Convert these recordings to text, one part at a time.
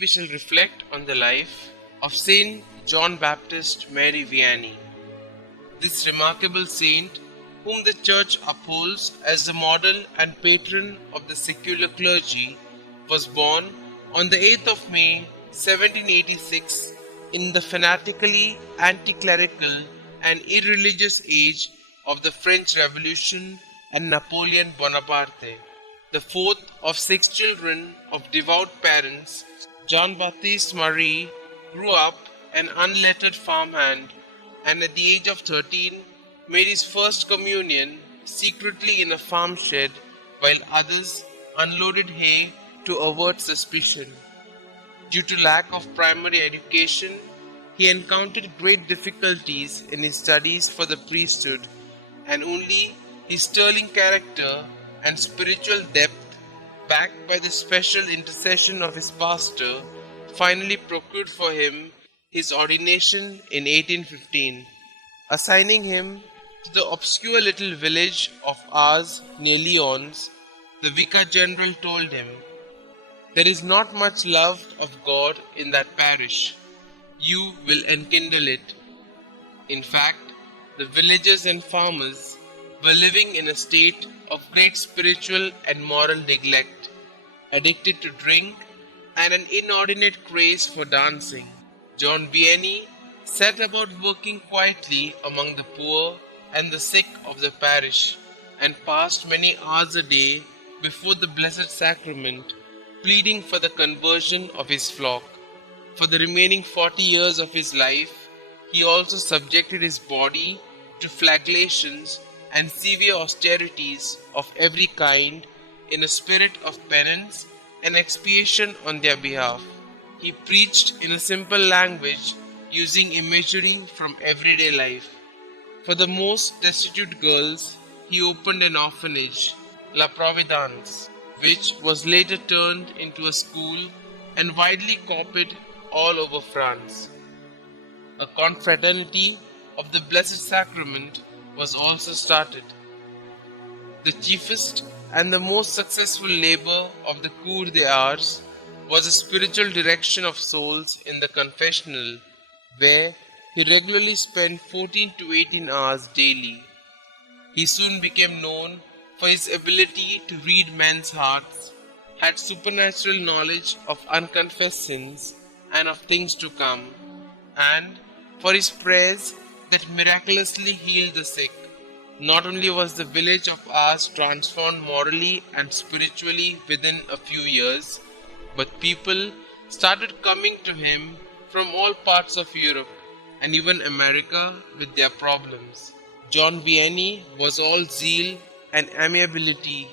we shall reflect on the life of St John Baptist Mary Vianney. This remarkable saint, whom the Church upholds as the model and patron of the secular clergy, was born on the 8th of May 1786 in the fanatically anti-clerical and irreligious age of the French Revolution and Napoleon Bonaparte. The fourth of 6 children of devout parents, Jean-Baptiste Marie grew up an unlettered farmhand, and at the age of 13 made his first communion secretly in a farm shed while others unloaded hay to avert suspicion. Due to lack of primary education, he encountered great difficulties in his studies for the priesthood, and only his sterling character and spiritual depth, backed by the special intercession of his pastor, finally procured for him his ordination in 1815. Assigning him to the obscure little village of Ars near Lyons, the Vicar General told him, "There is not much love of God in that parish. You will enkindle it." In fact, the villagers and farmers were living in a state of great spiritual and moral neglect, addicted to drink and an inordinate craze for dancing. John Vianney set about working quietly among the poor and the sick of the parish, and passed many hours a day before the Blessed Sacrament, pleading for the conversion of his flock. For the remaining 40 years of his life, he also subjected his body to flagellations and severe austerities of every kind in a spirit of penance and expiation on their behalf. He preached in a simple language, using imagery from everyday life. For the most destitute girls, he opened an orphanage, La Providence, which was later turned into a school and widely copied all over France. A confraternity of the Blessed Sacrament was also started. The chiefest and the most successful labor of the Cour des Arts was the spiritual direction of souls in the confessional, where he regularly spent 14 to 18 hours daily. He soon became known for his ability to read men's hearts, had supernatural knowledge of unconfessed sins and of things to come, and for his prayers that miraculously healed the sick. Not only was the village of Ars transformed morally and spiritually within a few years, but people started coming to him from all parts of Europe and even America with their problems. John Vianney was all zeal and amiability,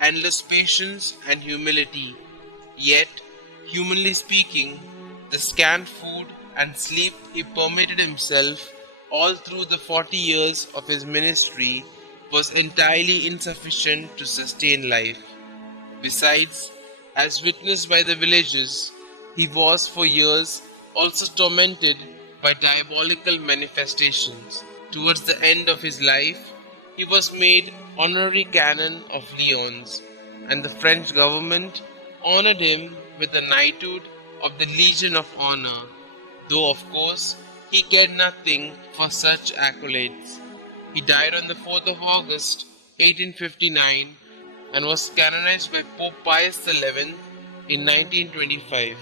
endless patience and humility. Yet, humanly speaking, the scant food and sleep he permitted himself all through the 40 years of his ministry was entirely insufficient to sustain life. Besides, as witnessed by the villagers, he was for years also tormented by diabolical manifestations. Towards the end of his life, he was made honorary canon of Lyons, and the French government honored him with the knighthood of the Legion of Honor, though of course he cared nothing for such accolades. He died on the 4th of August 1859 and was canonized by Pope Pius XI in 1925.